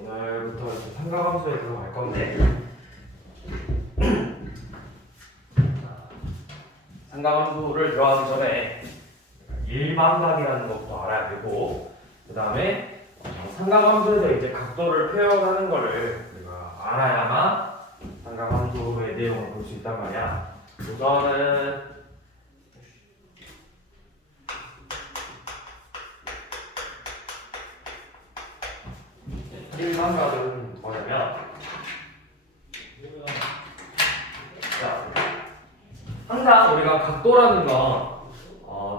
오늘부터 삼각함수에 들어갈 건데 삼각함수를 들어가기 전에 일반각이라는 것부터 알아야 되고, 그 다음에 삼각함수에서 이제 각도를 표현하는 거를 우리가 알아야만 삼각함수의 내용을 볼 수 있단 말이야. 우선은 일반각은 뭐냐면, 자, 항상 우리가 각도라는 건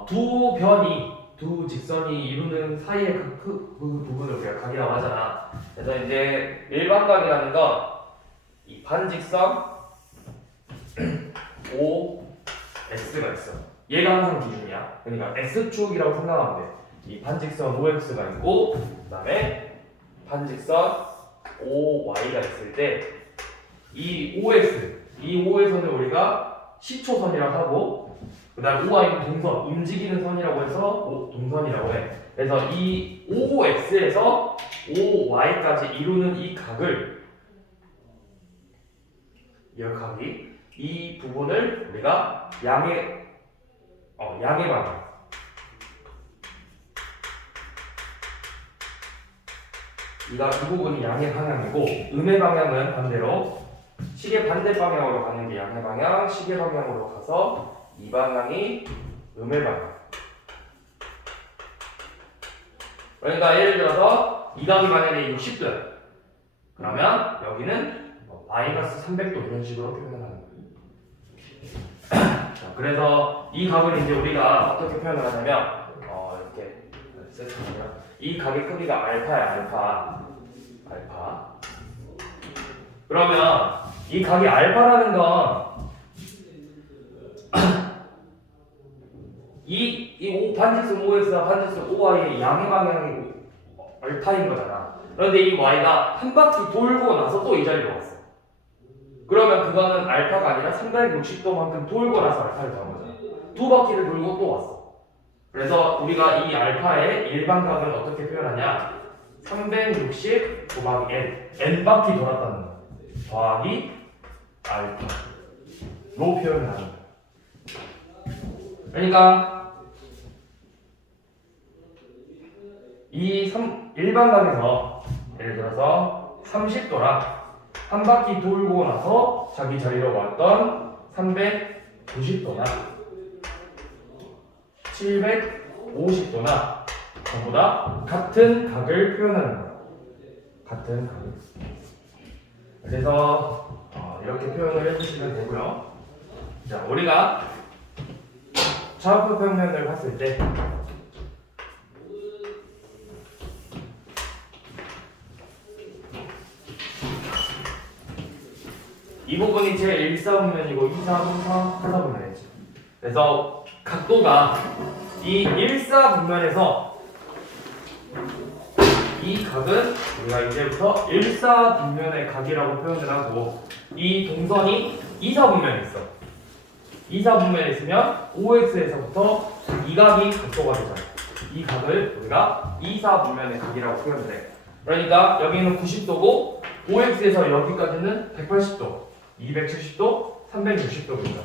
두 변이, 두 직선이 이루는 사이의 그 부분을 우리가 각이라고 하잖아. 그래서 이제 일반각이라는 건 이 반직선 OX가 있어. 얘가 항상 기준이야. 그러니까 X축이라고 생각하면 돼. 이 반직선 OX가 있고, 그 다음에 반직선 OY가 있을 때 이 OS, 이 OS선을 우리가 시초선이라고 하고, 그 다음 OY는 동선, 움직이는 선이라고 해서 동선이라고 해. 그래서 이 OX에서 OY까지 이루는 이 각을, 이 각이, 이 부분을 우리가 양의 방향, 이 부분이 양의 방향이고, 음의 방향은 반대로 시계 반대 방향으로 가는 게 양의 방향, 시계 방향으로 가서 이 방향이 음의 방향. 그러니까 예를 들어서 이 각이 만약에 60도야. 그러면 여기는 마이너스 300도 이런 식으로 표현하는 거예요. 자, 그래서 이 각을 이제 우리가 어떻게 표현을 하냐면 이렇게 세트하면 이 각의 크기가 알파야, 알파. 그러면 이 각이 알파라는 건 이 반직선 OX와 반직선 OY의 양의 방향이 알파인 거잖아. 그런데 이 Y가 한 바퀴 돌고 나서 또 이 자리로 왔어. 그러면 그거는 알파가 아니라 360도만큼 돌고 나서 알파를 더한 거잖아. 두 바퀴를 돌고 또 왔어. 그래서 우리가 이 알파의 일반각은 어떻게 표현하냐? 360 곱하기 n 바퀴 돌았다는 거 더하기 알파로 표현을 하는 거야. 그러니까 이 일반각에서 예를 들어서 30도랑 한 바퀴 돌고 나서 자기 자리로 왔던 390도나 750도나 전부 다 같은 각을 표현하는 거야. 같은 각을. 그래서 이렇게 표현을 해주시면 되고요. 자, 우리가 좌표 평면을 봤을 때 이 부분이 제 1사분면이고 2사분면, 3사분면이지. 그래서 각도가 이 1사분면에서 이 각은 우리가 이제부터 1사분면의 각이라고 표현을 하고, 이 동선이 2사분면에 있어. 2사분면에 있으면 OX에서부터 이 각이 각도가 되잖아. 이 각을 우리가 2사분면의 각이라고 표현을 해. 그러니까 여기는 90도고 OX에서 여기까지는 180도, 270도, 360도입니다.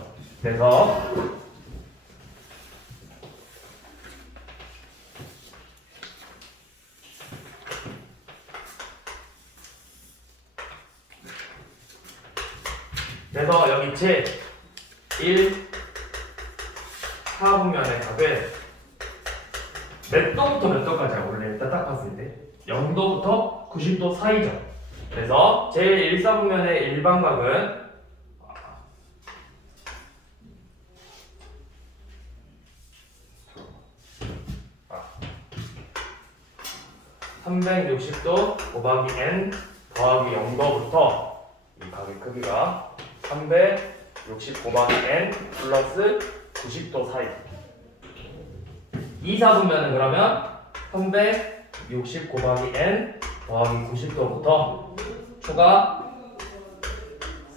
그래서 여기 제 1, 4분면의 각을 몇 도부터 몇 도까지야? 원래 일단 딱 봤을 때 0도부터 90도 사이죠. 그래서 제 1사분면의 일반각은 360도 곱하기 n 더하기 0도부터 이 각의 크기가 360 곱하기 n 플러스 90도 사이. 2사분면은 그러면 360 곱하기 n 더하기 90도부터 추가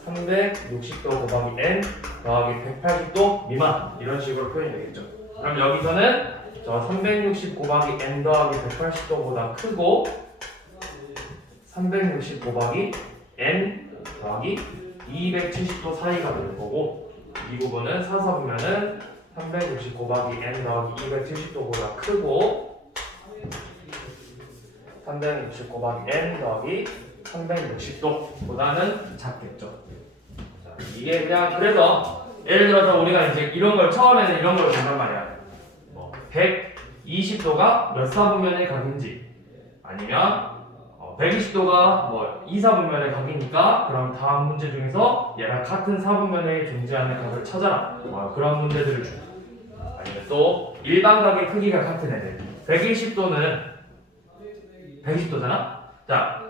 360도 곱하기 n 더하기 180도 미만, 이런 식으로 표현이 되겠죠. 그럼 여기서는 저 360 곱하기 n 더하기 180도보다 크고 360 곱하기 n 더하기 270도 사이가 될 거고, 이 부분은 사서 보면은 360 곱하기 n 더하기 270도보다 크고 360 곱하기 n 더하기 360도보다는 작겠죠. 자, 이게 그냥 그래서 예를 들어서 우리가 이제 이런 걸 처음에는 이런 걸 본단 말이야. 뭐 120도가 몇 사분면의 각인지, 아니면 120도가 뭐 2사분면의 각이니까 그럼 다음 문제 중에서 얘랑 같은 사분면에 존재하는 각을 찾아라. 그런 문제들을 줘. 아니면 또 일반각의 크기가 같은 애들. 120도는 120도잖아. 자,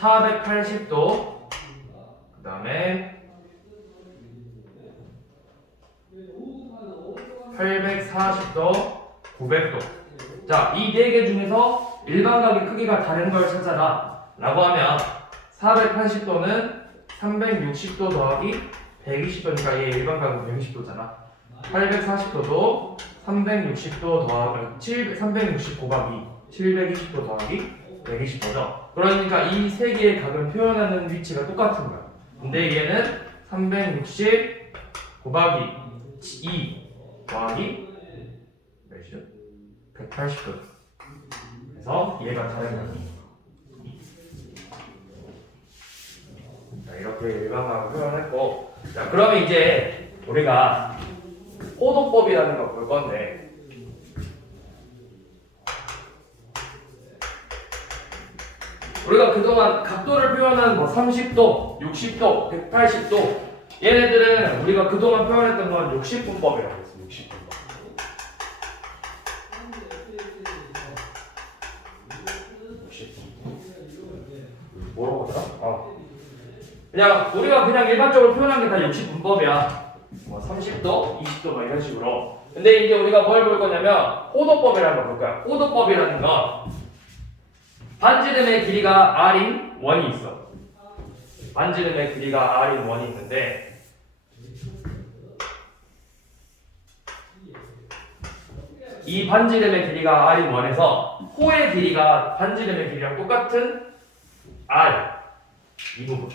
480도, 그 다음에 840도, 900도. 자, 이 네 개 중에서 일반각의 크기가 다른 걸 찾아라 라고 하면 480도는 360도 더하기 120도니까 얘 일반각은 120도잖아. 840도도 360도 더하기 360 곱하기 720도 더하기 120도죠. 그러니까 이 세 개의 각을 표현하는 위치가 똑같은 거야. 근데 얘는 360 곱하기 2 더하기 몇이죠? 180도. 그래서 얘가 다른 거야. 자, 이렇게 일반각을 표현했고, 자, 그러면 이제 우리가 호도법이라는 걸 볼 건데, 우리가 그동안 각도를 표현한 뭐 30도, 60도, 180도, 얘네들은 우리가 그동안 표현했던 건 60분법이라고 했어. 60분법. 뭐라고 하더라? 그냥 우리가 그냥 일반적으로 표현한 게 다 60분법이야. 뭐 30도, 20도 막 이런 식으로. 근데 이제 우리가 뭘 볼 거냐면 호도법이라는 걸 볼 거야. 호도법이라는 건 반지름의 길이가 r인 원이 있어. 반지름의 길이가 r인 원이 있는데, 이 반지름의 길이가 r인 원에서 호의 길이가 반지름의 길이랑 똑같은 r, 이 부분.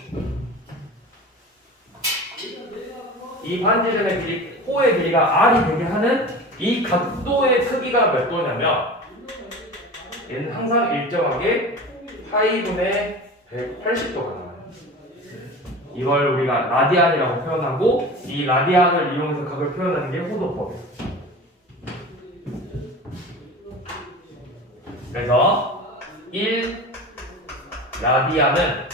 이 반지름의 길이, 호의 길이가 r이 되게 하는 이 각도의 크기가 몇 도냐면, 얘는 항상 일정하게 파이분의 180도가 나와요. 이걸 우리가 라디안이라고 표현하고, 이 라디안을 이용해서 각을 표현하는 게 호도법이에요. 그래서 1 라디안은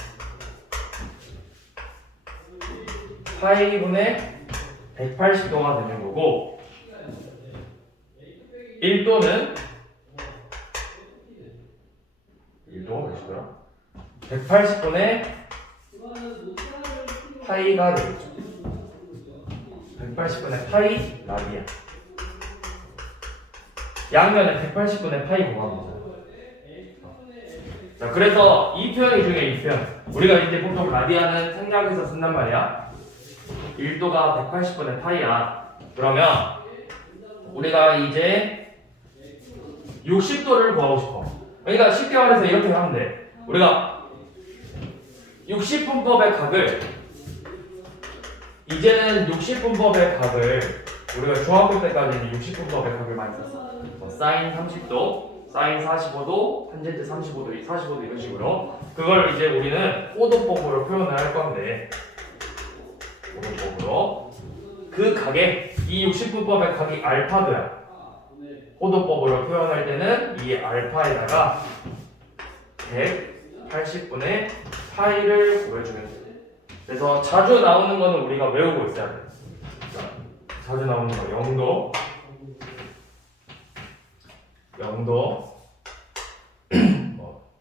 파이분의 180도가 되는 거고, 1도는 1도가 몇이더라? 180분의 파이가 되겠죠. 180분의 파이 라디안. 양면에 180분의 파이 곱하면 되잖아. 자, 그래서 이 표현 중에 이 표현, 우리가 이제 보통 라디안은 생략해서 쓴단 말이야. 1도가 180분의 파이야. 그러면 우리가 이제 60도를 구하고 싶어. 그러니까 쉽게 말해서 이렇게 하면 돼. 우리가 60분법의 각을, 이제는 60분법의 각을, 우리가 중학교 때까지는 60분법의 각을 많이 썼어. 뭐 사인 30도, 사인 45도, 탄젠트 35도, 45도 이런 식으로. 그걸 이제 우리는 호도법으로 표현을 할 건데, 호도법으로 그 각에 이 60분법의 각이 알파도야. 호도법으로 표현할 때는 이 알파에다가 180분의 파이를 구해주면 돼. 그래서 자주 나오는 거는 우리가 외우고 있어야 돼. 자주 나오는 거 0도, 뭐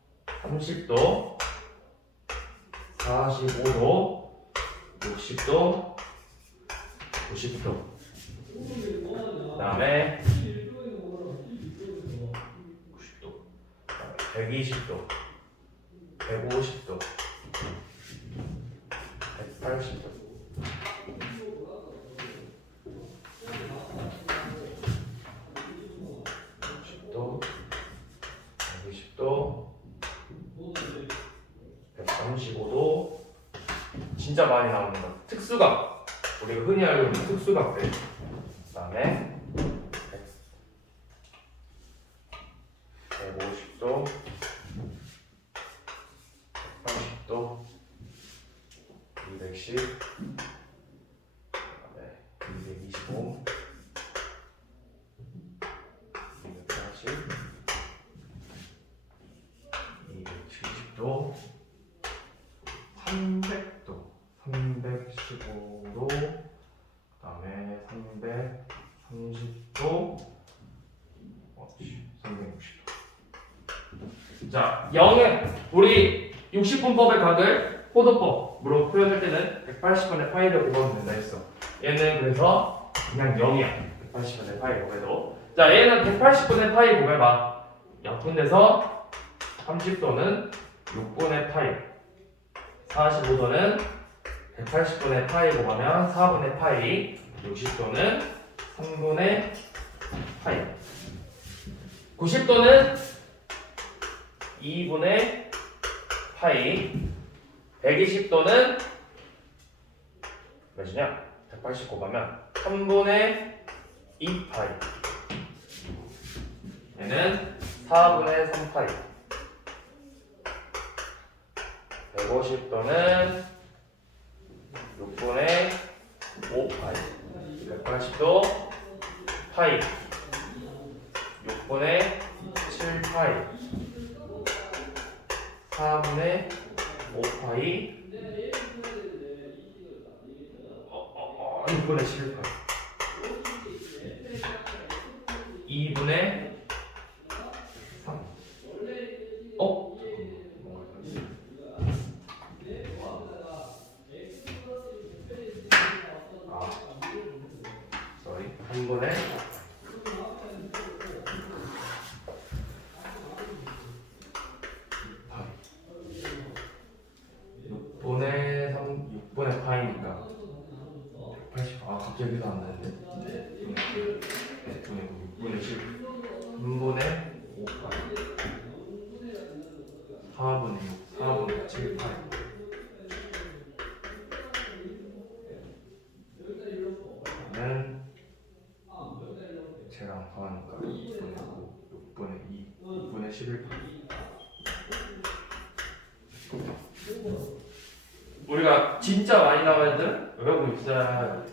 30도, 45도, 60도, 90도. 그 다음에 120도, 150도, 180도, 60도, 120도, 진짜 많이 나오는 것. 특수각. 우리가 흔히 알고 있는 특수각들. 그 다음에 150도, 180도, 210, 그다음에 225, 240, 270도, 300도, 315도, 그다음에 330도, 360도. 자, 0은 우리 60분법의 각을 호도법으로 표현할 때는 180분의 파이를 곱하면 된다 했어. 얘는 그래서 그냥 0이야. 180분의 파이 곱해도. 자, 얘는 180분의 파이 곱해봐. 약분돼서 30도는 6분의 파이, 45도는 180분의 파이 곱하면 4분의 파이, 60도는 3분의 파이, 90도는 2분의 파이, 120도는 몇이냐? 180 곱하면 3분의 2 파이, 얘는 4분의 3 파이, 150도는 6분의 5 파이, 180도 파이, 6분의 7 파이, 4분의 5파이, 6분의 7파이, 2분의 3. sorry. 3분의 6분의 파이니까 180. 갑자기 여기서 안 나는데? 6분의 7. 3분의 5파이, 4분의 6, 4분의 7파이. 는 제랑 더하니까 6분의 5, 6분의 2, 6분의 11파이. 우리가 진짜 많이 나온 애들은 외우고 있어야.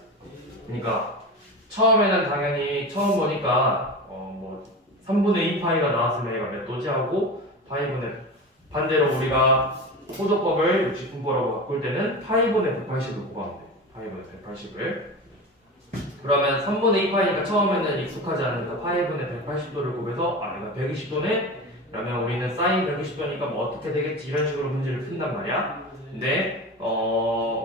그러니까 처음에는 당연히 처음 보니까 뭐 3분의 2 파이가 나왔으면 얘가 몇 도지 하고 파이분의, 반대로 우리가 호도법을 60분법으로 바꿀 때는 파이분의 180을 곱하면 돼. 파이분의 180을. 그러면 3분의 2 파이니까 처음에는 익숙하지 않으니까 파이분의 180도를 곱해서 내가 120도네? 그러면 우리는 사인 120도니까 뭐 어떻게 되겠지 이런 식으로 문제를 푼단 말이야. 근데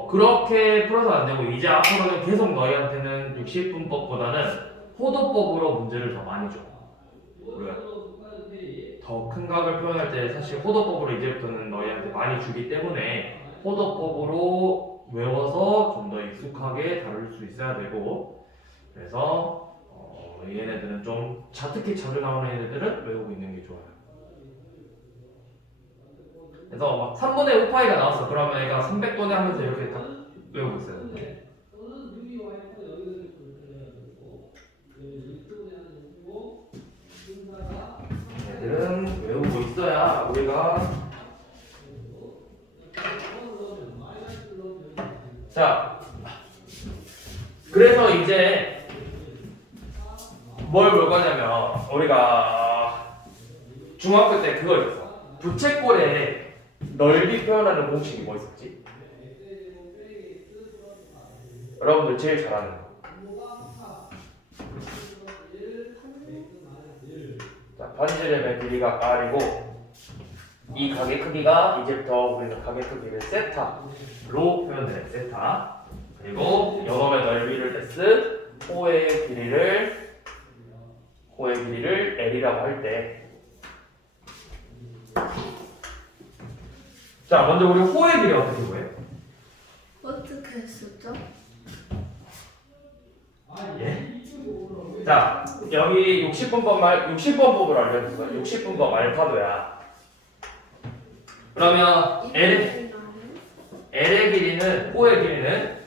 그렇게 풀어서 안 되고 이제 앞으로는 계속 너희한테는 60분법보다는 호도법으로 문제를 더 많이 줘. 우리가 더 큰 각을 표현할 때 사실 호도법으로 이제부터는 너희한테 많이 주기 때문에 호도법으로 외워서 좀 더 익숙하게 다룰 수 있어야 되고, 그래서 얘네들은 좀 특히 자주 나오는 애들은 외우고 있는 게 좋아요. 그래서 막 3분의 5파이가 나왔어. 그러면 얘가 300도네 하면서 이렇게 딱 외우고 있어요. 얘들은 외우고 있어야 우리가. 자, 그래서 이제 뭘 볼 거냐면 우리가 중학교 때 그거 있었어. 부채꼴에 넓이 표현하는 공식이 뭐 있었지? 여러분들 제일 잘 아는 거. 자, 반지름의 길이가 r이고 이 각의 크기가 이제부터 우리가 각의 크기를 세타로 표현해. 세타. 그리고 영업의 넓이를 s, 호의 길이를 l이라고 할 때, 자, 먼저 우리 호의 길이 어떻게 구해? 어떻게 했었죠? 예? 자, 여기 60분법을 알려줬어. 60분법 알파도야. 그러면 L L의 길이는 호의 길이는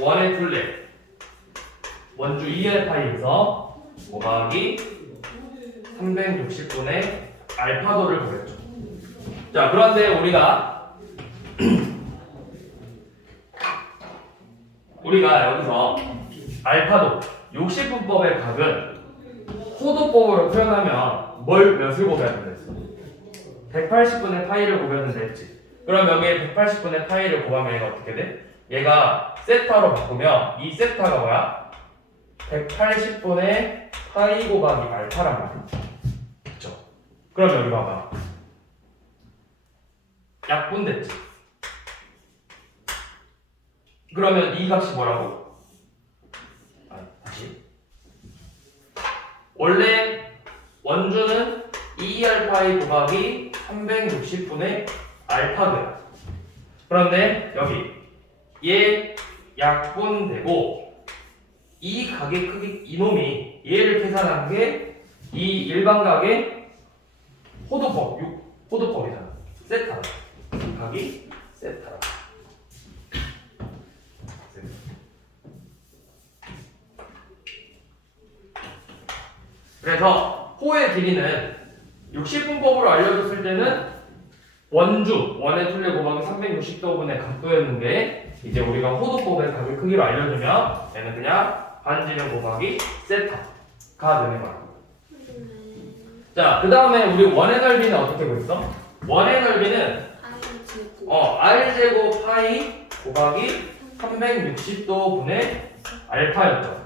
원의 둘레 원주 2알파에서 곱하기 360분의 알파도를 구했죠. 자, 그런데 우리가 여기서 알파도 60분법의 각은 호도법으로 표현하면 몇을 곱해야 됐어? 180분의 파이를 곱했는데 했지. 그럼 여기에 180분의 파이를 곱하면 얘가 어떻게 돼? 얘가 세타로 바꾸면 이 세타가 뭐야? 180분의 파이 곱하기 알파란 말이야. 그쵸? 그럼 여기 봐봐. 약분 됐지? 그러면 이 값이 뭐라고? 다시. 원래 원주는 2알파이 곱하기 360분의 알파고요. 그런데 여기 얘 약분되고 이 각의 크기 이놈이 얘를 계산한 게 이 일반각의 호도법이잖아. 세타. 각이 세타라. 그래서 호의 길이는 60분법으로 알려줬을 때는 원의 둘레 곱하기 360도분의 각도였는데 이제 우리가 호도법의 각의 크기로 알려주면 얘는 그냥 반지름 곱하기 세타가 되는 거야. 자, 그 다음에 우리 원의 넓이는 어떻게 구했어? 원의 넓이는 r제곱 파이 곱하기 360도분의 알파였죠.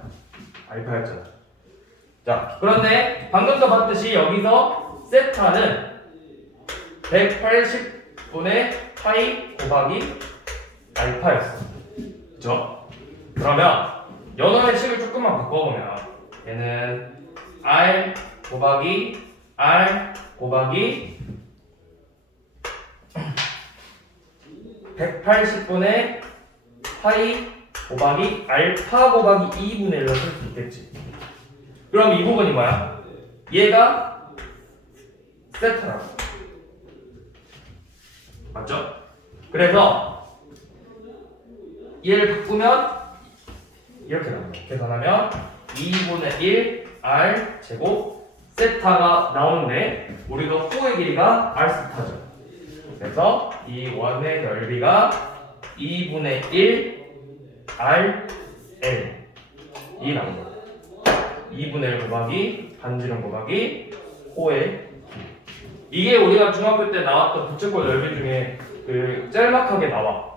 자, 그런데 방금도 봤듯이 여기서 세타는 180분의 파이 곱하기 알파였어. 그쵸? 그러면 연원의 식을 조금만 바꿔보면 얘는 r 곱하기 r 곱하기 180분의 파이 곱하기 알파 곱하기 2분의 1로 쓸 수 있겠지. 그럼 이 부분이 뭐야? 얘가 세타라고. 맞죠? 그래서 얘를 바꾸면 이렇게 나옵니다. 계산하면 2분의 1 r 제곱 세타가 나오는데 우리가 호의 길이가 r 세타죠. 그래서 이 원의 넓이가 2분의 1 r l 이 나옵니다. 2분의 1 곱하기 반지름 곱하기 호의 이게 우리가 중학교 때 나왔던 부채꼴 넓이 중에 그 짤막하게 나와.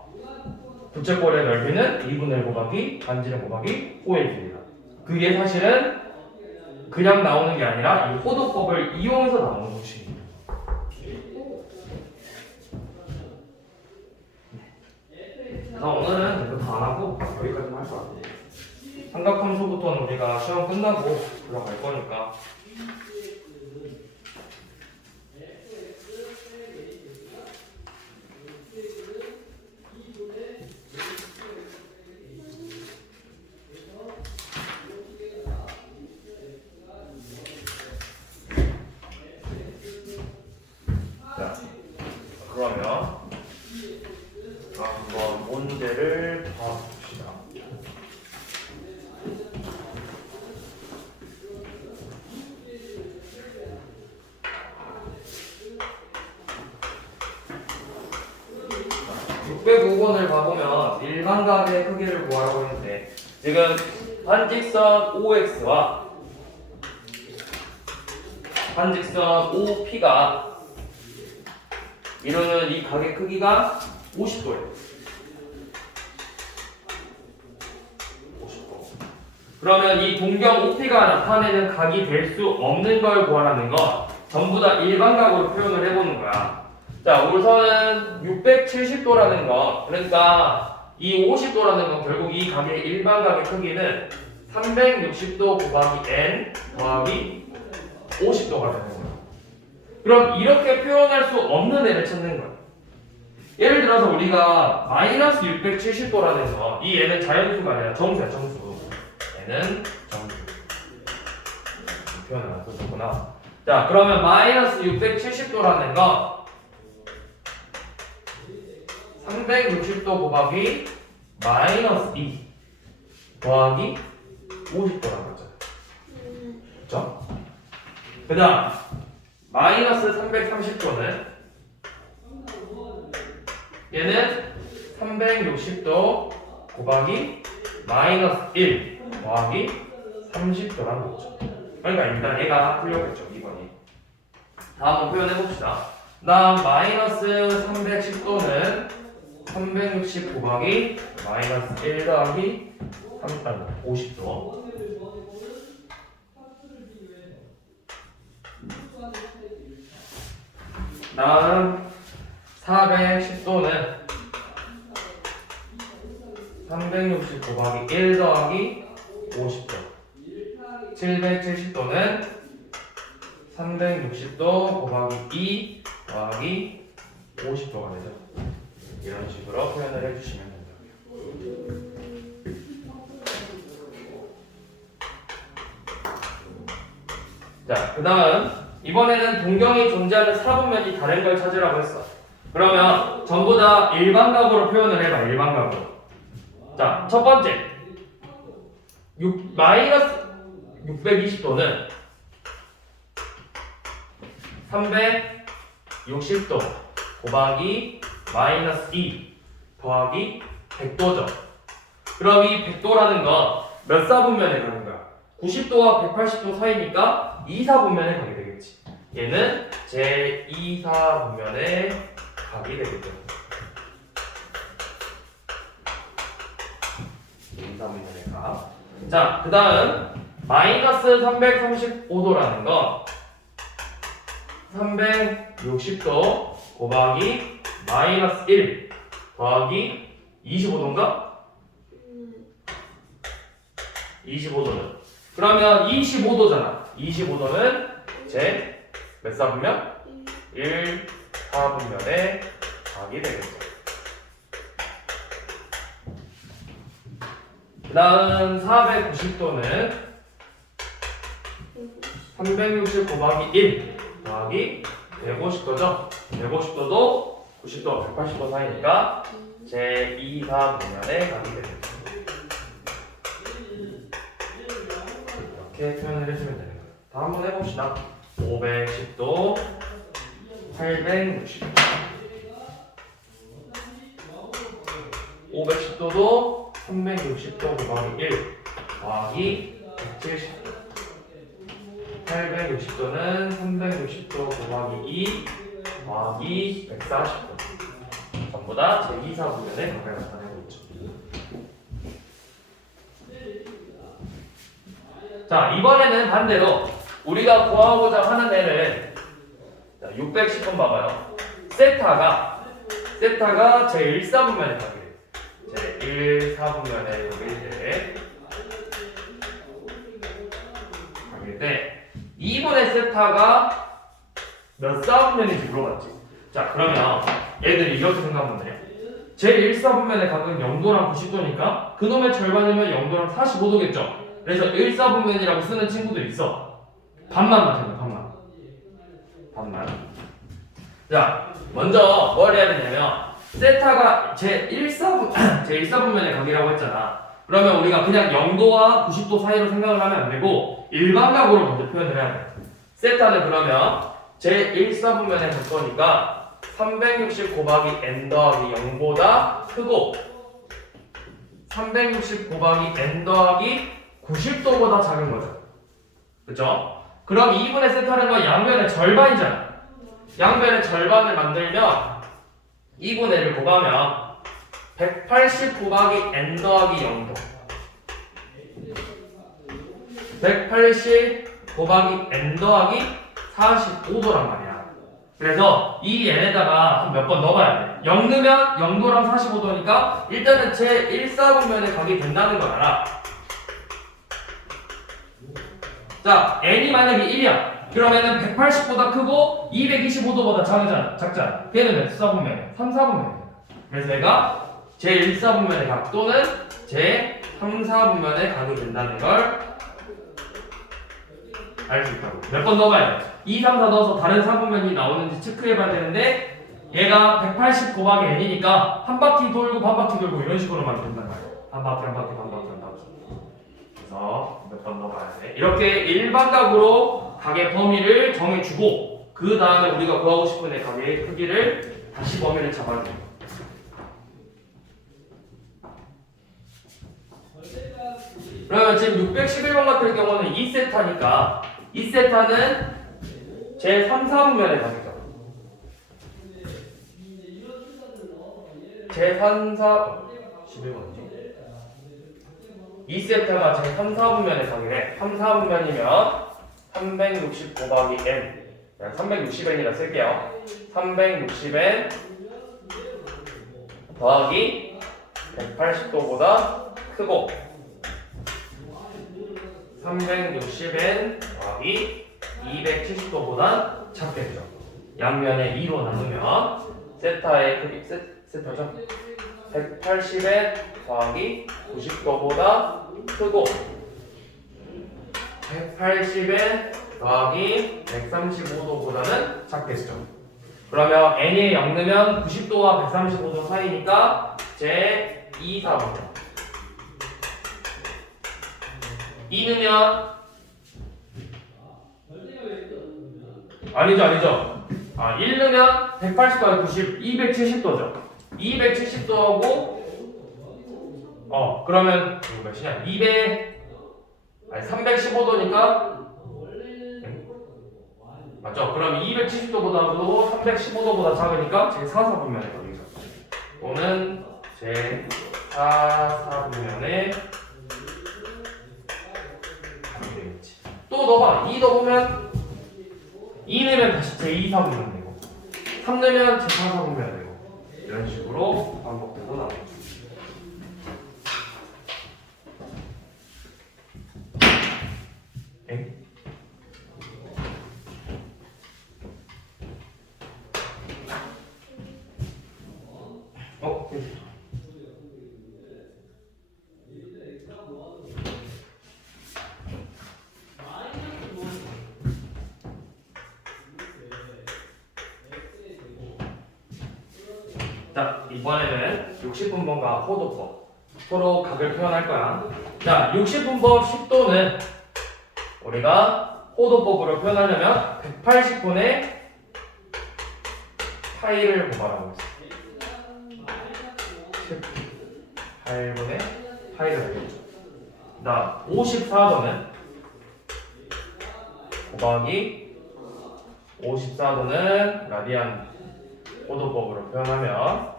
부채꼴의 넓이는 2분의 1 곱하기 반지름 곱하기 호의 길이다. 그게 사실은 그냥 나오는 게 아니라 이 호도법을 이용해서 나오는 것입니다. 자, 오늘은 이거 다 안 하고 여기까지만 할 거야. 삼각함수부터는 우리가 시험 끝나고 들어갈 거니까. 자, 그러면 한번 문제를 봐봅시다. 자, 605번을 봐보면 일반각의 크기를 구하라고 했는데 지금 반직선 OX와 반직선 OP가 이루는 이 각의 크기가 50도예요. 50도. 그러면 이 동경 OP가 나타내는 각이 될 수 없는 걸 구하라는 건 전부 다 일반각으로 표현을 해보는 거야. 자, 우선은 670도라는 거, 그러니까 이 50도라는 건 결국 이 각의 일반각의 크기는 360도 곱하기 n 더하기 50도가 되는 거야. 그럼 이렇게 표현할 수 없는 애를 찾는 거야. 예를 들어서 우리가 마이너스 670도라는 거, 이 애는 자연수가 아니라 정수야, 정수. 얘는 정수. 표현을 안 썼구나. 자, 그러면 마이너스 670도라는 거 360도 곱하기 마이너스 2 더하기 50도라고 했잖아요. 그쵸? 그 다음 마이너스 330도는 얘는 360도 곱하기 마이너스 1 더하기 30도라는 거죠. 그러니까 일단 얘가 풀렸겠죠. 2번이. 다음 표현해봅시다. 다음 마이너스 310도는 360 곱하기 마이너스 1 더하기 50도. 다음 410도는 360 곱하기 1 더하기 50도. 770도는 360도 곱하기 2 더하기 50도가 되죠. 이런 식으로 표현을 해주시면 됩니다. 자, 그 다음 이번에는 동경이 존재하는 사분면이 다른 걸 찾으라고 했어. 그러면 전부 다 일반각으로 표현을 해봐. 일반각으로. 자, 첫 번째 마이너스 620도는 360도 곱하기 마이너스 2 더하기 100도죠. 그럼 이 100도라는 건 몇 사분면에 가는 거야? 90도와 180도 사이니까 2사분면에 가게 되겠지. 얘는 제2사분면에 가게 되겠죠. 2사분면에 가. 자, 그 다음 마이너스 335도라는 건 360도 곱하기 마이너스 1 더하기 25도인가? 25도는 그러면 25도잖아. 25도는 제 몇 사분면? 1 사분면에 가게 되겠죠. 그 다음 490도는 360 곱하기 1 더하기 150도죠. 150도도 90도와 180도 사이니까 제2사분면에 가게 되겠죠. 이렇게 표현을 해주면 되는 거예요. 다음 한번 해봅시다. 510도, 860도. 510도도 360도 곱하기 1 더하기 170도. 860도는 360도 곱하기 2 더하기 140도. 전부 다 제2사분면에 각각 나타내고 있죠. 자, 이번에는 반대로 우리가 구하고자 하는 애를 610번 봐봐요. 세타가 제1사분면에 가게 돼. 제1사분면에 가게 돼. 2번의 세타가 몇 사분면인지 물어봤지. 자, 그러면 얘들이 이렇게 생각하면 돼. 제1사분면의 각은 0도랑 90도니까 그놈의 절반이면 0도랑 45도겠죠. 그래서 1사분면이라고 쓰는 친구들 있어. 반만 맞춰요. 반만. 자, 먼저 뭘 해야 되냐면 세타가 제1사분면의 각이라고 했잖아. 그러면 우리가 그냥 0도와 90도 사이로 생각을 하면 안 되고 일반각으로 먼저 표현을 해야 돼. 세타는 그러면 제1사분면의 각 거니까 360 곱하기 n 더하기 0보다 크고 360 곱하기 n 더하기 90도보다 작은 거죠. 그쵸? 그럼 2분의 세타는 건 양변의 절반이잖아. 양변의 절반을 만들면 2분의 1을 곱하면 180 곱하기 n 더하기 0도 180 곱하기 n 더하기 45도란 말이야. 그래서 이 n에다가 한 몇 번 넣어봐야 돼. 0 넣으면 0도랑 45도니까 일단은 제1사분면에 각이 된다는 걸 알아. 자, n이 만약에 1이야. 그러면은 180보다 크고 225도보다 작잖아. 걔는 몇 사분면이야? 3사분면이야. 그래서 얘가 제1사분면의 각 또는 제3사분면의 각이 된다는 걸 알 수 있다고. 몇 번 넣어봐야 돼. 2, 3, 4 넣어서 다른 사분면이 나오는지 체크해봐야 되는데 얘가 180 곱하기 n이니까 한 바퀴 돌고 반 바퀴 돌고 이런 식으로만 된단 말이야. 한 바퀴 한 바퀴 한 바퀴 한 바퀴. 그래서 몇 번 넣어봐야 돼. 이렇게 일반각으로 각의 범위를 정해주고 그 다음에 우리가 구하고 싶은 애 각의 크기를 다시 범위를 잡아줘. 그러면 지금 611번 같은 경우는 2세타니까 2세타는 제 3, 4분면의 각이죠. 제 3, 4... 11번이지? 2세타가 제 3, 4분면의 각이래. 3, 4분면이면 360 곱하기 n 360n이라 쓸게요. 360n 더하기 180도보다 크고 360n 더하기 270도보다 작게 되죠. 양면에 2로 나누면 세타의 크기 세타죠. 180n 더하기 90도보다 크고 180n 더하기 135도보다는 작게 되죠. 그러면 n이 0 넣으면 90도와 135도 사이니까 제 2, 4분면 2 넣으면 아니죠. 1 넣으면 180 더하기 90 270도죠. 270도하고 그러면 이거 몇이냐? 315도니까 맞죠? 그럼 270도보다도 315도보다 작으니까 제 4, 4분면의 거리죠. 또는 제 4, 4분면의 답이 되겠지. 또 넣어봐. 2 넣으면 2 넣으면 다시 제 2, 4분면 되고 3 넣으면 제 4, 4분면 되고 이런 식으로 반복되고 나오겠죠. 자, 이번에는 60분법과 호도법 서로 각을 표현할 거야. 자, 60분법 10도는 우리가 호도법으로 표현하려면 180분의 파이를 고발하고 있어. 18분의 파이를 알겠죠. 나 54도는 곱하기 54도는 라디안 호도법으로 표현하면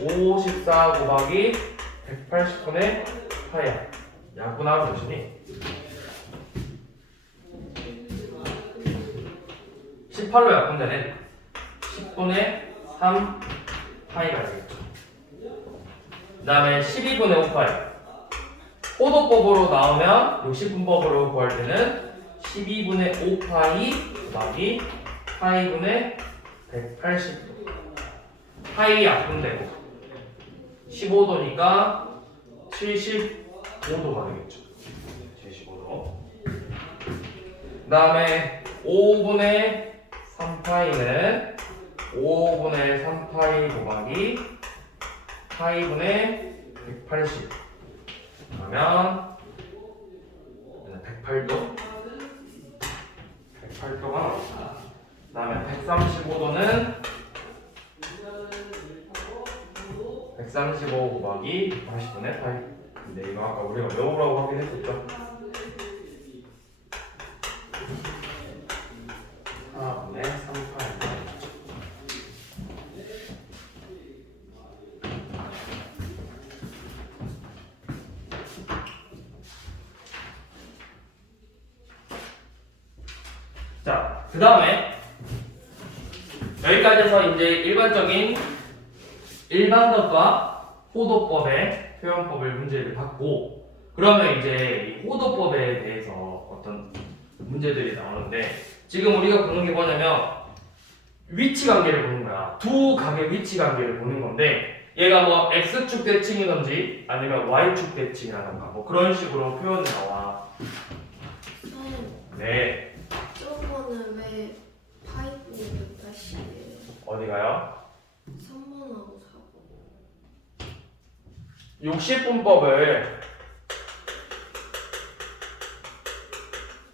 54 곱하기 180분의 파이야. 약분하면 몇이니? 18로 약분되는 10분의 3 파이가 되겠죠. 그 다음에 12분의 5 파이. 호도법으로 나오면 60분법으로 구할 때는 12분의 5 파이 곱하기 파이분의 180도. 파이 약분되고 15도니까 75도가 되겠죠. 75도. 그 다음에 5분의 3파이는 5분의 3파이 곱하기 파이분의 180. 그러면 108도. 108도가 나옵니다. 그 다음에 135도는 135 곱하기 80분의 파이. 근데 이거 아까 우리가 외우라고 하긴 했었죠. 4분의 3파이. 자, 그 다음에 여기까지 해서 이제 일반적인 일반법과 호도법의 표현법을 문제를 받고, 그러면 이제 이 호도법에 대해서 어떤 문제들이 나오는데, 지금 우리가 보는 게 뭐냐면 위치 관계를 보는 거야. 두 각의 위치 관계를 보는 건데, 얘가 뭐 x축 대칭이든지 아니면 y축 대칭이라던가 뭐 그런 식으로 표현이 나와. 네. 저거는 왜 파이분이 180이에요? 어디가? 가요? 3번하고 4번.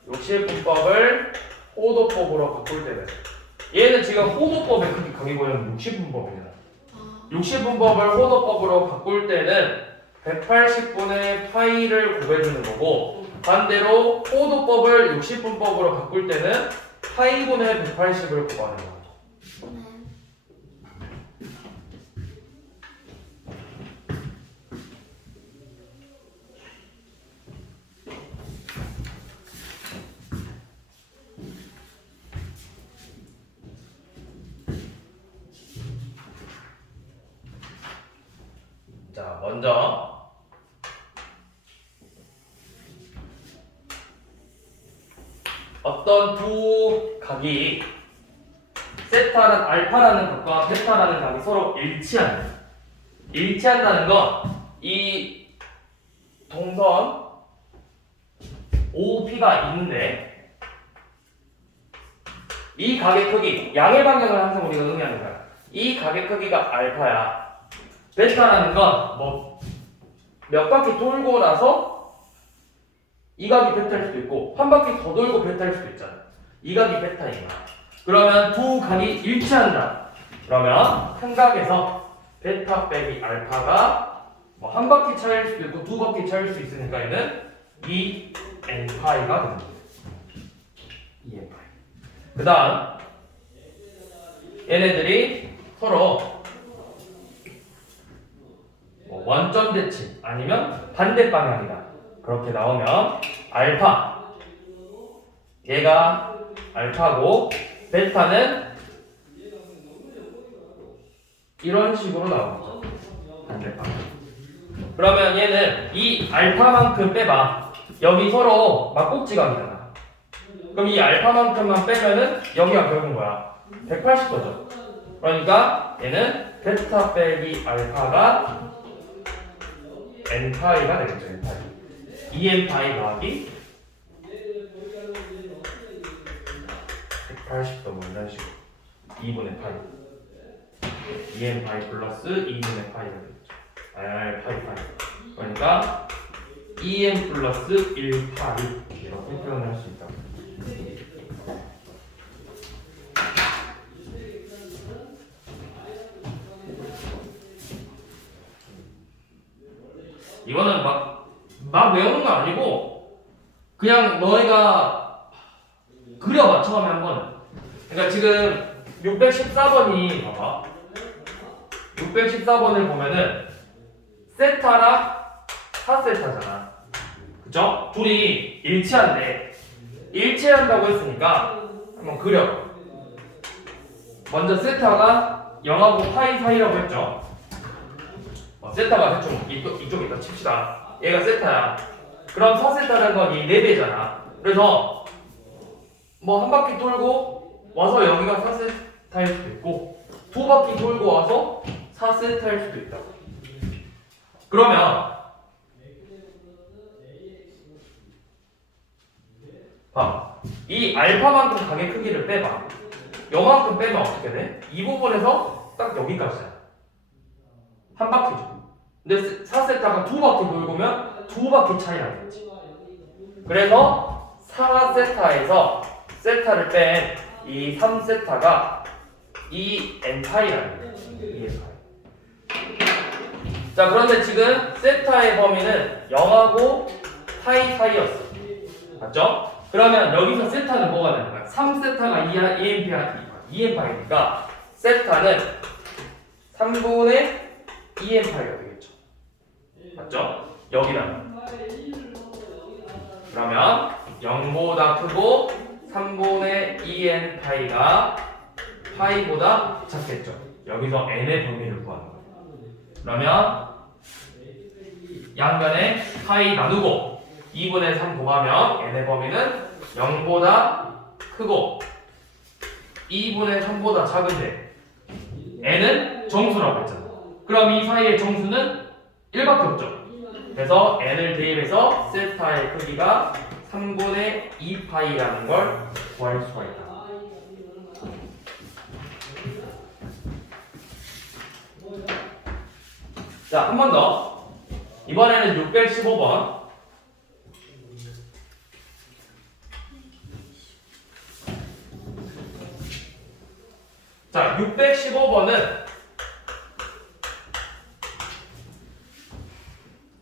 60분법을 호도법으로 바꿀 때는 얘는 지금 호도법의 크기 가기고는 60분법이잖아. 아, 60분법을 호도법으로 바꿀 때는 180분의 파이를 곱해주는 거고 반대로 호도법을 60분법으로 바꿀 때는 파이분의 180을 곱하는 거야. 네. 자, 먼저 어떤 두 각이 세타는 알파라는 각과 베타라는 각이 서로 일치한다. 일치한다는 건 이 동선 OP가 있는데 이 각의 크기, 양의 방향을 항상 우리가 의미하는 거야. 이 각의 크기가 알파야. 베타라는 건 뭐 몇 바퀴 돌고 나서 이 각이 베타일 수도 있고 한 바퀴 더 돌고 베타일 수도 있잖아. 이 각이 베타인 거야. 그러면 두 각이 일치한다. 그러면 큰 각에서 베타 빼기 알파가 뭐 한 바퀴 차이일 수도 있고 두 바퀴 차이일 수 있으니까 얘는 2n파이가 됩니다. 2n파이. 그 다음 얘네들이 서로 뭐 원점 대칭 아니면 반대 방향이다. 그렇게 나오면 알파 얘가 알파고 베타는 이런 식으로 나오죠. 반대 방향. 그러면 얘는 이 알파만큼 빼봐. 여기 서로 막꼭지각이잖아. 그럼 이 알파만큼만 빼면은 여기가 결국 뭐야? 180도죠. 그러니까 얘는 베타 빼기 알파가 n파이가 되겠죠. n파이. 2n파이 더하기 180도 뭐 이런 식으로 2분의 파이 2n파이 플러스 2분의 파이가 되겠죠. 파이 그러니까 2n 플러스 1파이 이렇게 표현할 수 있다. 이거는 막 외우는 건 아니고 그냥 너희가 그려봐. 처음에 한 번은. 그러니까 지금 614번이 봐봐. 614번을 보면은 세타랑 4세타잖아. 그쵸? 둘이 일치한데 일치한다고 했으니까 한번 그려. 먼저 세타가 0하고 파이 사이라고 했죠. 세타가 대충 이쪽에다 칩시다. 얘가 세타야. 그럼 4세타라는 건 이 4배잖아. 그래서 뭐 한 바퀴 돌고 와서 여기가 4세타일 수도 있고 두 바퀴 돌고 와서 4세타일 수도 있다. 그러면 봐. 이 알파만큼 각의 크기를 빼봐. 요만큼 빼면 어떻게 돼? 이 부분에서 딱 여기까지야. 한 바퀴죠. 근데 4세타가 두 바퀴 돌고면 두 바퀴 차이 나겠지. 그래서 4세타에서 세타를 뺀 이 3세타가 이 n파이라는 거예요. 이 n파이. 자, 그런데 지금 세타의 범위는 0하고 파이 사이였어. 맞죠? 그러면 여기서 세타는 뭐가 되는 거야? 3세타가 2n파이니까 세타는 3분의 2n파이가 되겠죠. 맞죠? 여기다가. 그러면 0보다 크고 3분의 2n파이가 파이보다 작겠죠. 여기서 n의 범위를 구하는 거예요. 그러면 양변에 파이 나누고 2분의 3 곱하면 n의 범위는 0보다 크고 2분의 3보다 작은데 n은 정수라고 했잖아. 그럼 이 사이의 정수는 1밖에 없죠. 그래서 n을 대입해서 세타의 크기가 3분의 2파이라는 걸 구할 수가 있다. 자, 한 번 더. 이번에는 615번. 자, 615번은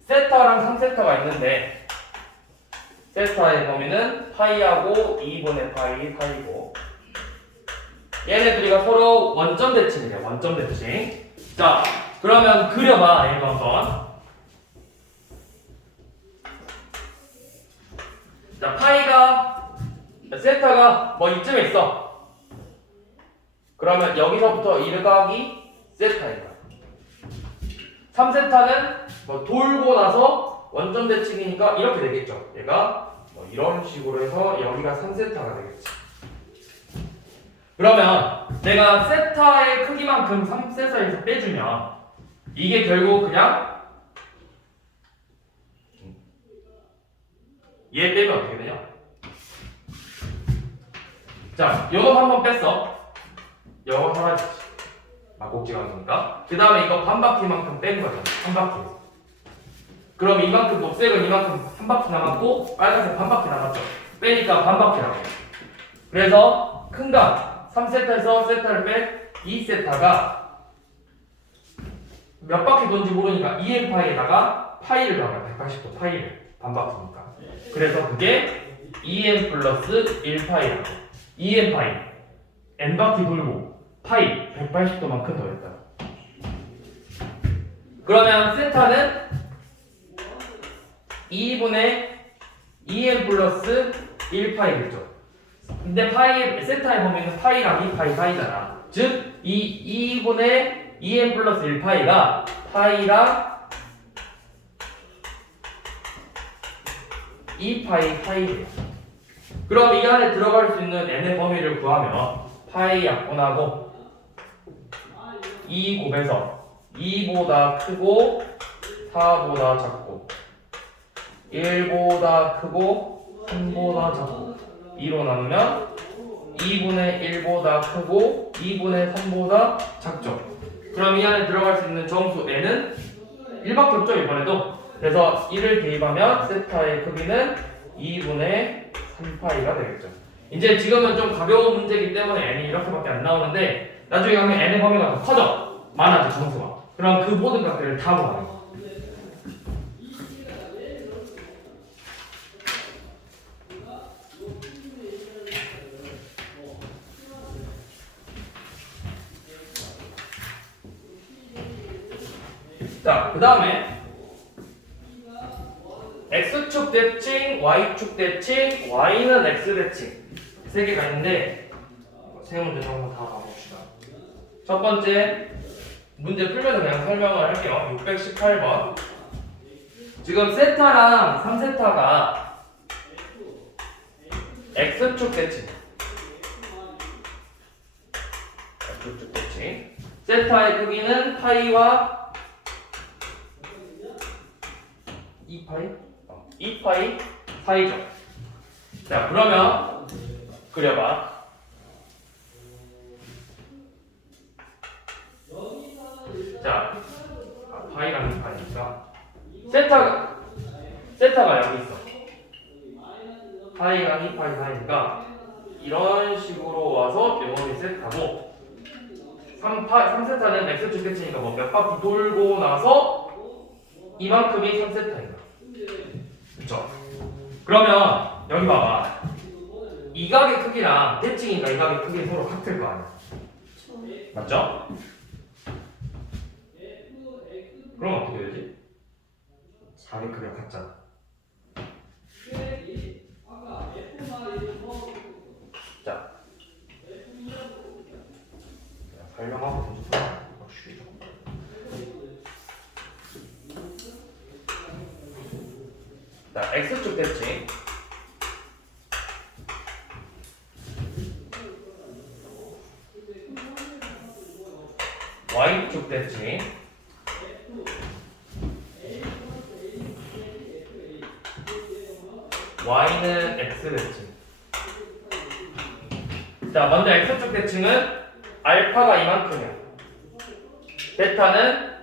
세타랑 3세타가 있는데 세타의 범위는 파이하고 2분의 파이 사이고 얘네들이가 서로 원점 대칭이래. 원점 대칭. 자, 그러면 그려봐. 1번 번. 자, 파이가 세타가 뭐 이쯤에 있어. 그러면 여기서부터 일각이 세타이다. 3세타는 뭐 돌고 나서 원점 대칭이니까 이렇게 되겠죠. 얘가 뭐 이런 식으로 해서 여기가 3세타가 되겠지. 그러면 내가 세타의 크기만큼 3세타에서 빼주면 이게 결국 그냥 얘 빼면 어떻게 되냐? 자, 요거 한번 뺐어. 요거 사라지지. 막곡지 감소니까. 그 다음에 이거 반 바퀴만큼 뺀 거잖아. 한 바퀴. 그럼 이만큼 녹색은 이만큼 한 바퀴 남았고 빨간색 반 바퀴 남았죠. 빼니까 반 바퀴 남아요. 그래서 큰 각 3세타에서 세타를 뺀 2세타가 몇 바퀴 돈지 모르니까 2n파이에다가 파이를 넣어요. 180도 파이를 반바퀴니까. 그래서 그게 2n 플러스 1파이라고. 2n파이 n바퀴 돌고 파이 180도만큼 더했다. 그러면 세타는 2분의 2n 플러스 1파이겠죠. 근데 파이 세타의 범위는 파이랑 2파이 사이잖아. 즉, 이 2분의 2n 플러스 1파이가 파이랑 2파이 사이래요. 그럼 이 안에 들어갈 수 있는 n의 범위를 구하면 파이 약분하고 2 곱해서 2보다 크고 4보다 작고 1보다 크고 3보다 작고 2로 나누면 2분의 1보다 크고 2분의 3보다 작죠. 그럼 이 안에 들어갈 수 있는 정수 n은 1밖에 없죠, 이번에도. 그래서 1을 대입하면 세타의 크기는 2분의 3파이가 되겠죠. 이제 지금은 좀 가벼운 문제이기 때문에 n이 이렇게밖에 안 나오는데 나중에 가면 n의 범위가 더 커져. 많아져, 정수가. 그럼 그 모든 값들을 다 구하는 거야. 자, 그 다음에 x축 대칭, y축 대칭, y는 x 대칭 세 개가 있는데 세 문제 한번 다 가봅시다. 첫 번째 문제 풀면서 그냥 설명을 할게요. 618번. 지금 세타랑 3세타가 x축 대칭, x축 대칭. 세타의 크기는 파이와 2파이? 2파이 사이죠. 자, 그러면 그려봐. 자, 파이랑 2파이니까 세타가 여기 있어. 파이랑 2파이 사이니까 이런 식으로 와서 요놈이 세타고 3세타는 x축 대칭이니까 뭐 몇 바퀴 돌고 나서 이만큼이 3세타인가. 그쵸? 그러면 여기 봐봐. 이 각의 크기랑 대칭이니까 이 각의 크기는 서로 같을 거 아니야. 맞죠? 그럼 어떻게 되지? 각의 크기가 같잖아. 자, 설명하고 쉬죠. 자, x축 대칭. y축 대칭. y는 x 대칭. 자, 먼저 x축 대칭은 알파가 이만큼이야. 베타는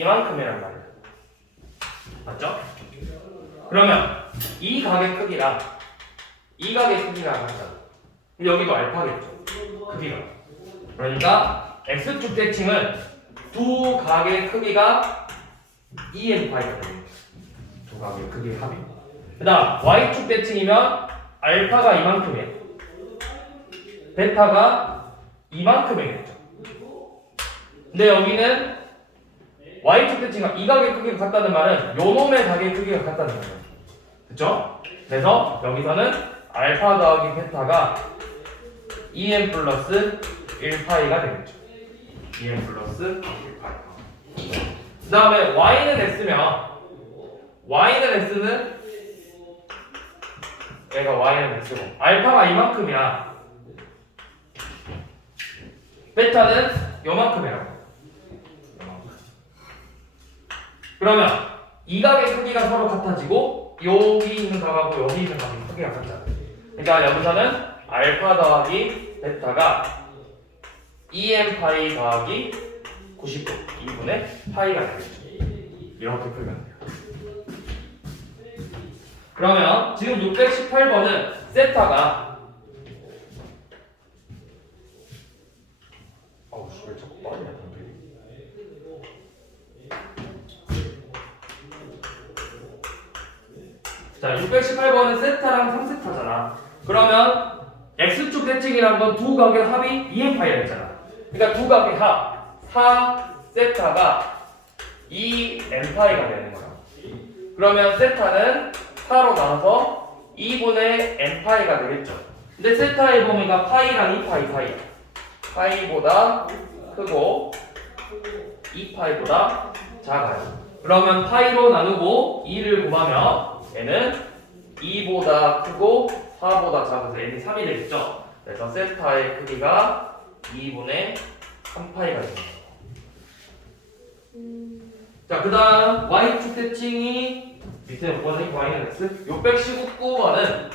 이만큼이란 말이야. 맞죠? 그러면 이 각의 크기랑 이 각의 크기가 같잖아. 여기도 알파겠죠. 크기가. 그러니까 x축 대칭은 두 각의 크기가 2n파이가 됩니다. 두 각의 크기의 합이. 그 다음 y축 대칭이면 알파가 이만큼이에요. 베타가 이만큼이겠죠. 근데 여기는 y축 대칭과 이 각의 크기가 같다는 말은 요 놈의 각의 크기가 같다는 거예요. 그쵸? 그래서 여기서는 알파 더하기 베타가 2n 플러스 1파이가 되겠죠. 2n 플러스 1파이. 그 다음에 y는 x면 y는 x는 얘가 y는 x고 알파가 이만큼이야. 베타는 요만큼이라고. 그러면 이 각의 크기가 서로 같아지고 여기 있는 각하고 여기 있는 각의 크기가 같잖아. 그러니까 여기서는 알파 더하기 베타가 2n 파이 더하기 90도 2분의 파이가 되겠죠. 이렇게 풀면 돼요. 그러면 지금 618번은 세타가 왜 자꾸 빠지냐 자, 618번은 세타랑 3세타잖아. 그러면 x축 대칭이란 건 두 각의 합이 2n파이라 했잖아. 그러니까 두 각의 합 4세타가 2n파이가 되는 거야. 그러면 세타는 4로 나눠서 2분의 n파이가 되겠죠. 근데 세타의 범위가 파이랑 2파이 사이야. 파이보다 크고 2파이보다 작아요. 그러면 파이로 나누고 2를 곱하면 얘는 2보다 크고 4보다 작아서 n이 3이 되겠죠. 그래서 세타의 크기가 2분의 3파이가 됩니다. 자, 그 다음 y축 대칭이 밑에 5번은 y는 x 619번은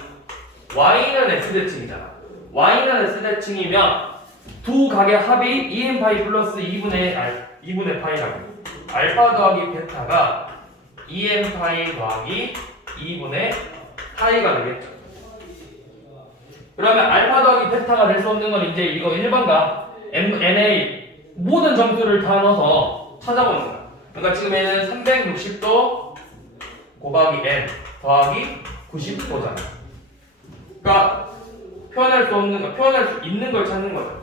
y는 x 대칭이잖아. y는 x 대칭이면 두 각의 합이 2n파이 플러스 2분의 파이라고. 알파 더하기 베타가 2n파이 더하기 2분의 파이가 되겠죠. 그러면 알파 더하기 베타가 될 수 없는 건 이제 이거 1번과 n의 모든 점수를 다 넣어서 찾아보는 거야. 그러니까 지금 얘는 360도 곱하기 n 더하기 90도잖아. 그러니까 표현할 수 없는 거, 표현할 수 있는 걸 찾는 거죠.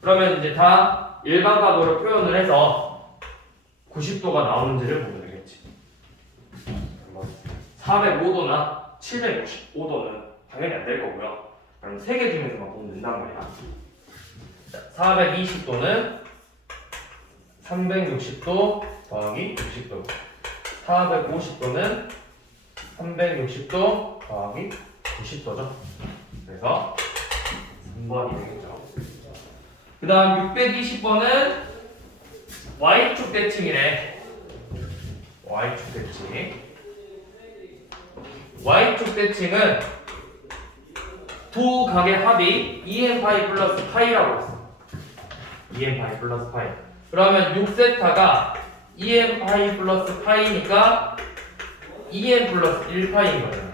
그러면 이제 다 일반값으로 표현을 해서 90도가 나오는지를 보면 되겠지. 405도나 765도는 당연히 안 될 거고요. 그럼 3개 중에서만 보면 된단 말이야. 420도는 360도 더하기 60도, 450도는 360도 더하기 90도죠. 그래서 3번이 되겠죠. 그 다음 620번은 y축 대칭이래. y축 대칭. y축 대칭은 두 각의 합이 2n파이 플러스 파이라고 했어. 2n파이 플러스 파이. 그러면 6세타가 2n파이 플러스 파이니까 2n 플러스 1파이인 거잖아.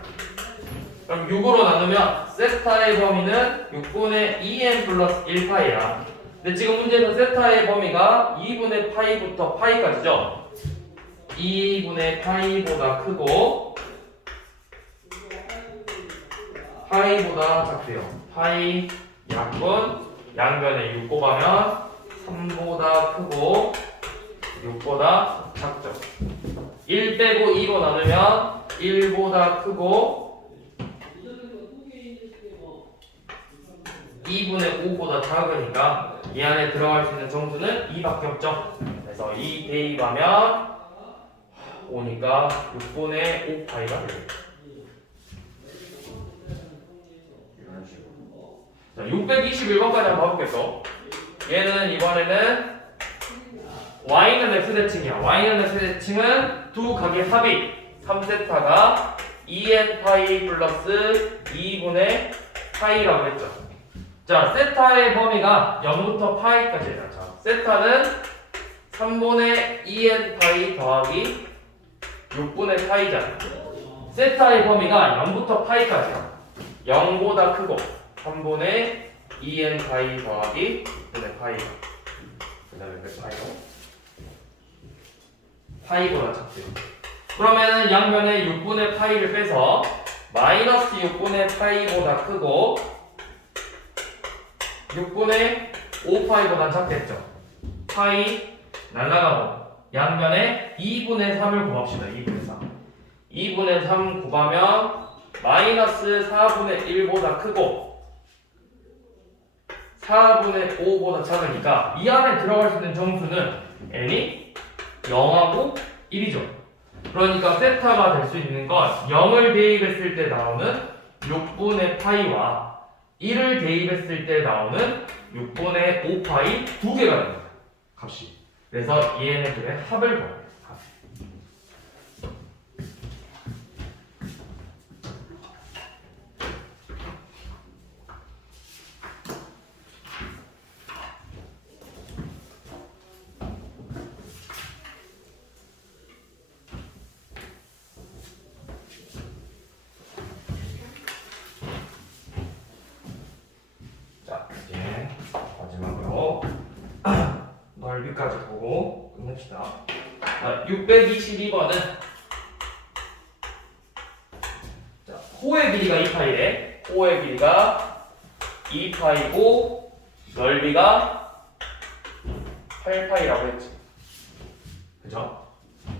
그럼 6으로 나누면 세타의 범위는 6분의 2n 플러스 1파이야. 근데 지금 문제에서 세타의 범위가 2분의 파이부터 파이까지죠. 2분의 파이보다 크고 파이보다 작대요. 파이 약분 양변에 6 곱하면 3보다 크고 6보다 작죠. 1 빼고 2로 나누면 1보다 크고 2분의 5보다 작으니까 이 안에 들어갈 수 있는 정수는 2밖에 없죠. 그래서 2 대입하면 5니까 6분의 5파이가 되겠죠. 자, 621번까지 한번 봐보겠어. 얘는 이번에는 y는 x 대칭이야. y는 x 대칭은 두 각의 합이 3세타가 2n 파이 플러스 2분의 파이라고 했죠. 자, 세타의 범위가 0부터 파이까지예요. 자, 세타는 3분의 2n 파이 더하기 6분의 파이잖아. 세타의 범위가 0부터 파이까지야. 0보다 크고 3분의 2n 파이 더하기 6분의 파이가 그 다음에 몇 파이로? 파이보다 작대요. 그러면은 양면에 6분의 파이를 빼서 마이너스 6분의 파이보다 크고 6분의 5파이보다 작겠죠. 파이 날라가고 양면에 2분의 3을 곱합시다. 2분의 3. 2분의 3 곱하면 마이너스 4분의 1보다 크고 4분의 5보다 작으니까 이 안에 들어갈 수 있는 점수는 n이 0하고 1이죠. 그러니까 세타가 될 수 있는 건 0을 대입했을 때 나오는 6분의 파이와 1을 대입했을 때 나오는 6분의 5파이 두 개가 됩니다. 값이. 그래서 얘네들의 합을 구합니다. 합. 자, 이제 마지막으로 넓이까지 보고 끝냅시다. 622번은 자, 호의 길이가 2파이래. 호의 길이가 2파이고 넓이가 8파이라고 했지. 그죠?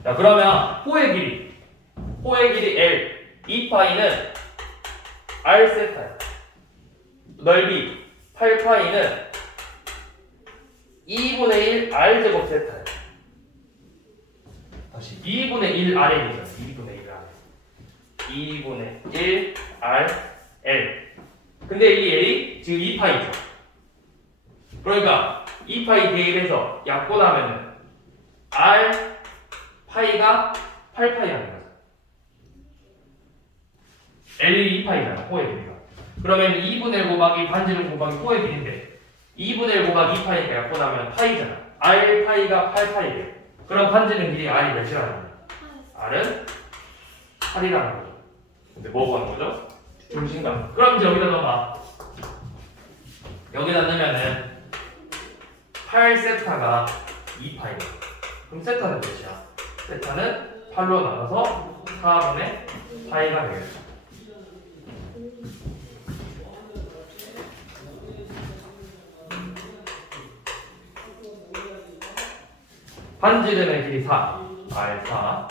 자, 그러면 호의 길이 L 2파이는 R 세타야. 넓이 8파이는 2분의 1 R 제곱 세타예요. 다시 2분의 1 R에 되죠. 2분의 1 R. 2분의 1 R L. 근데 이 L이 지금 2파이죠. 그러니까 2파이 대입해서 약분하면은 R 파이가 8파이라는 거죠. L이 2파이잖아. 호의 길이가. 그러면 2분의 1 곱하기 반지름 곱하기 호의 길인데 2분의 1 곱하기 2파이니까 약분하면 파이잖아. R 파이가 8파이래요. 그럼 반지름 길이 R이 몇이라는 거야? R은 8이라는 거죠. 근데 뭐 구하는 거죠? 중심감. 그럼 이제 여기다 넣어봐. 여기다 넣으면은 8세타가 2파이. 그럼 세타는 몇이야? 세타는 8로 나눠서 4분의 파이가 되겠죠. 반지름의 길이 4, R4.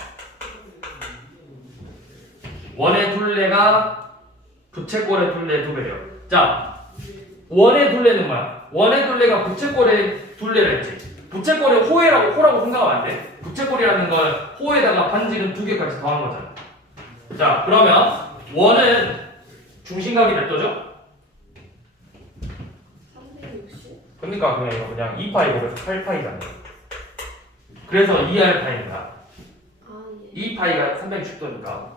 원의 둘레가 부채꼴의 둘레 2배래요. 자, 원의 둘레는 뭐야? 원의 둘레가 부채꼴의 둘레를 했지. 부채꼴의 호라고 생각하면 안 돼. 부채꼴이라는 걸 호에다가 반지름 2개까지 더한 거잖아. 자, 그러면 원은 중심각이 몇 도죠? 360? 그러니까 그냥 2파이고 그래서 8파이잖아요. 그래서 2R파입니다. 아, 예. 2파이가 360도니까.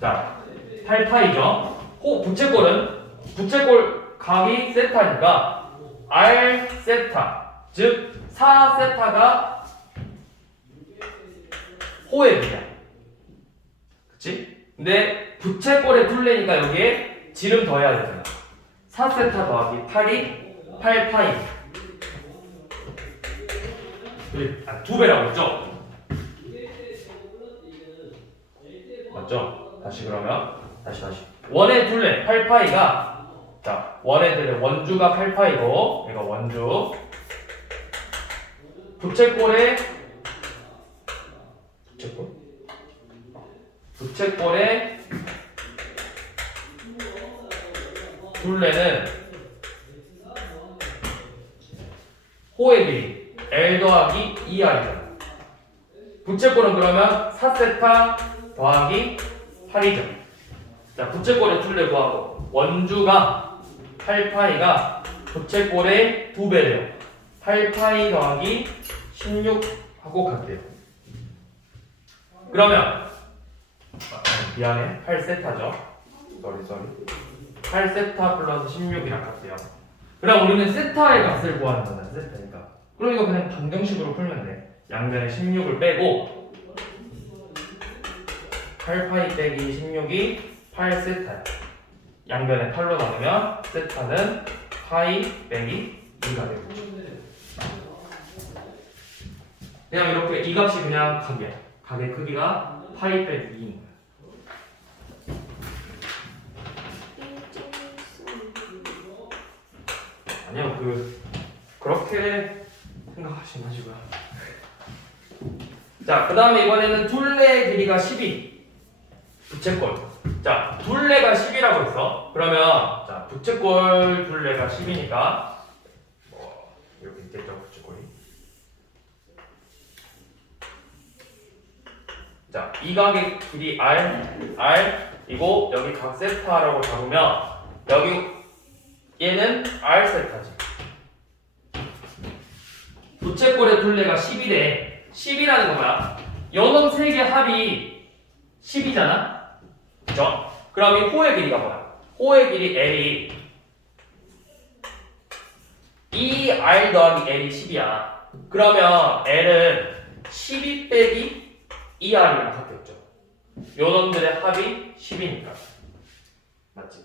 자, 8파이죠. 부채꼴 각이 세타니까 R 세타, 즉 4세타가 호의 길이야. 그치? 근데 부채꼴의 둘레니까 여기에 지름 더해야 되잖아. 4세타 더하기 8이 8파이. 2배라고 했죠? 맞죠? 다시 그러면 다시 원의 둘레 8파이가 자 원의 둘레 원주가 8파이고 얘가 원주 부채꼴의 둘레는 호의 길이 L 더하기 2R이잖아. 부채꼴은 그러면 4세타 더하기 8이죠. 자, 부채꼴의 둘레 구하고 원주가 8파이가 부채꼴의 2배래요. 8파이 더하기 16하고 같대요. 그러면 미안해 8세타죠. 쏘리 8세타 플러스 16이랑 같대요. 그럼 우리는 세타의 값을 구하는 거다. 세타니까 그러니까 그냥 방정식으로 풀면 돼. 양변에 16을 빼고 8파이 빼기 16이 8세타야. 양변에 8로 나누면 세타는 파이 빼기 2가 되고, 그냥 이렇게 이 값이 그냥 각이야. 각의 크기가 파이 빼기 2인 거야. 아니요, 그렇게 생각하지 마시고요. 자, 그 다음에 이번에는 둘레의 길이가 10이 부채꼴. 자, 둘레가 10이라고 했어. 그러면 자, 부채꼴 둘레가 10이니까 이렇게 있겠죠, 부채꼴이. 자, 이 각의 길이 R이고 여기 각 세타라고 잡으면 여기 얘는 R 세타지. 부채꼴의 둘레가 10이래. 10이라는 건 뭐야? 요놈 세 개 합이 10이잖아? 그죠? 그럼 이 호의 길이가 뭐야? 호의 길이 L이 2R 더하기 L이 10이야. 그러면 L은 12 빼기 2R이랑 같겠죠. 요놈들의 합이 10이니까. 맞지?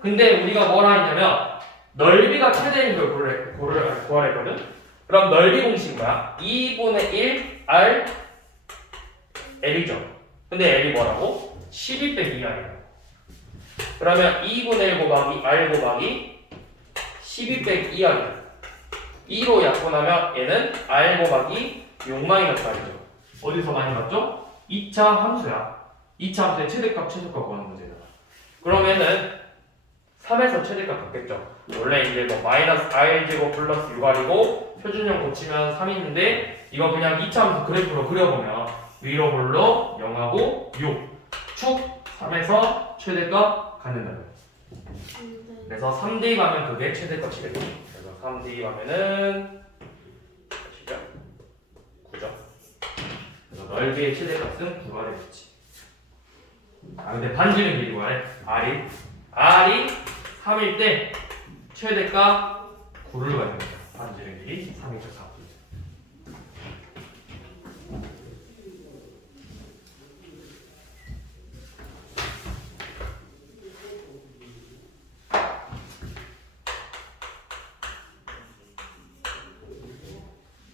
근데 우리가 뭐라 했냐면 넓이가 최대인 걸 구하라 했거든? 그럼 넓이 공식이 뭐야? 2분의 1 R L이죠. 근데 L이 뭐라고? 12 빼기 2R이야. 그러면 2분의 1 곱하기 R 곱하기 12 빼기 2R이야. 2로 약분하면 얘는 R 곱하기 6-R이죠. 어디서 많이 봤죠? 2차 함수야. 2차 함수의 최대값 최소값 구하는 문제잖아. 그러면은 3에서 최대값 같겠죠. 원래 이제 뭐 마이너스 R제곱 플러스 6R이고 표준형 고치면 3이 있는데 이거 그냥 2차 함수 그래프로 그려보면 위로 볼로 0하고 6 축 3에서 최대값 갖는다. 그래서 3D 가면 그게 최대값이겠죠. 그래서 3D 가면은 몇이죠? 9죠. 그래서 넓이의 최대값은 9가 되겠지. 아 근데 반지름 길이 뭐래? R이 3일 때 최대값 9를 갖는 거죠. 반지름 길이 3이죠. 4.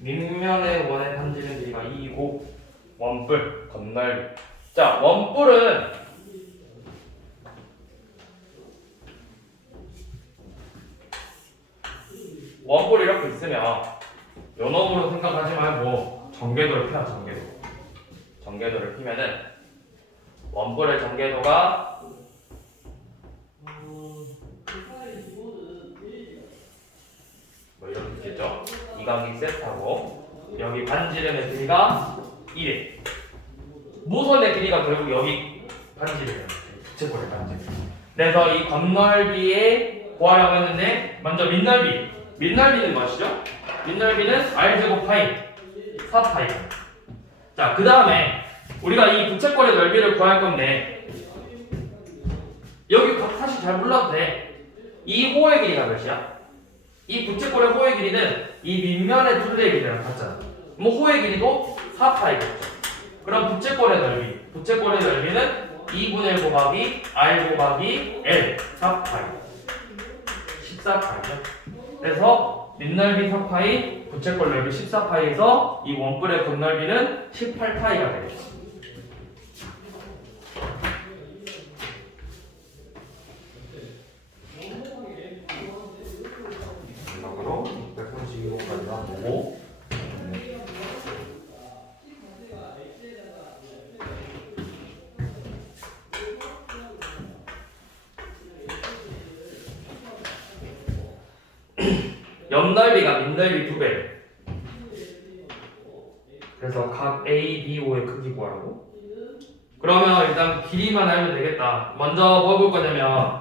밑면의 원의 반지름 길이가 2이고 원뿔, 건널비. 자, 원뿔은 원뿔 이렇게 있으면 요 놈으로 생각하지 말고 전개도를 펴. 전개도를 피면은 원뿔의 전개도가 뭐 이렇게 있겠죠. 이 각이 세타고 여기 반지름의 길이가 1에 모선의 길이가 결국 여기 반지름이에요. 부채꼴의 반지름. 그래서 이 건널비의 구하라고 했는데 먼저 밑넓이는 무엇이죠? 밑넓이는 R제곱 파이 4파이. 자, 그 다음에 우리가 이 부채꼴의 넓이를 구할 건데 여기 각 사실 잘 몰라도 돼. 이 호의 길이가 몇이야? 이 부채꼴의 호의 길이는 이 밑면의 둘레의 길이랑 같잖아. 뭐 호의 길이도 4파이겠죠. 그럼 부채꼴의 넓이는 2분의 1 곱하기 R 곱하기 L 4파이 14파이죠. 그래서 밑넓이 4파이, 부채꼴 넓이 14파이에서 이 원뿔의 건넓이는 18파이가 되겠죠. 마지막으로 632호까지 나오고 옆넓이가 밑넓이 2배. 그래서 각 A, B, O의 크기 구하라고. 그러면 일단 길이만 알면 되겠다. 먼저 뭐 볼 거냐면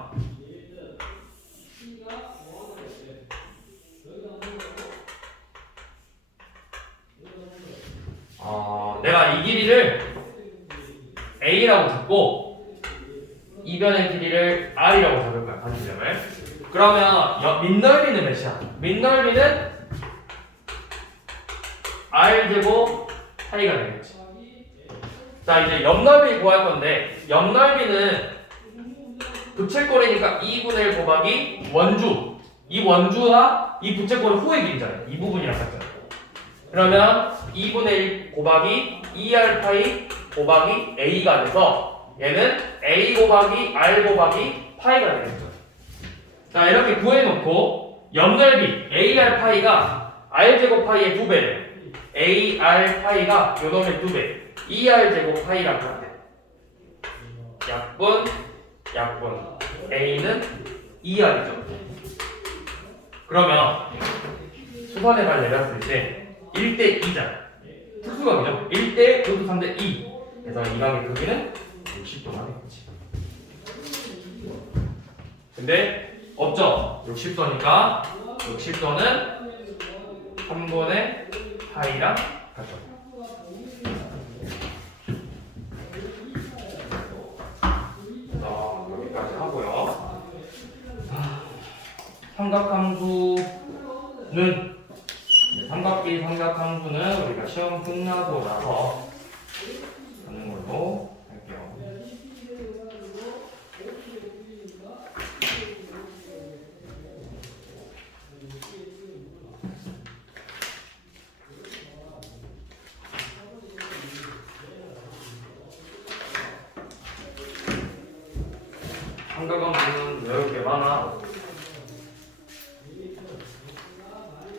내가 이 길이를 A라고 잡고 이 변의 길이를 R이라고 잡을 거야. 반지름을. 그러면 밑넓이는 몇이야? 밑넓이는 r제곱 파이가 되겠지. 자, 이제 옆넓이 구할 건데 옆넓이는 부채꼴이니까 2분의 1 곱하기 원주. 이 원주와 이 부채꼴은 후의 길이잖아요. 이 부분이랑 같잖아요. 그러면 2분의 1 곱하기 2r파이 곱하기 a가 돼서 얘는 a 곱하기 r 곱하기 파이가 되겠죠. 자, 이렇게 구해놓고 옆넓이 ar파이가 r제곱 파이의 2배, ar파이가 요놈의 2배, 2r제곱 파이랑 같아. 약분 a는 2r이죠. 그러면 수선해발 내렸을 때 1대 2잖아. 특수각이죠. 1대 루트 3대 2. 그래서 이 각의 크기는 60도가 되겠지. 근데 없죠. 60도니까 60도는 3분의 파이랑 같죠. 여기까지 하고요. 삼각함수는 우리가 시험 끝나고 나서 하는 걸로 할게요. 삼각함수는 외울 게 많아.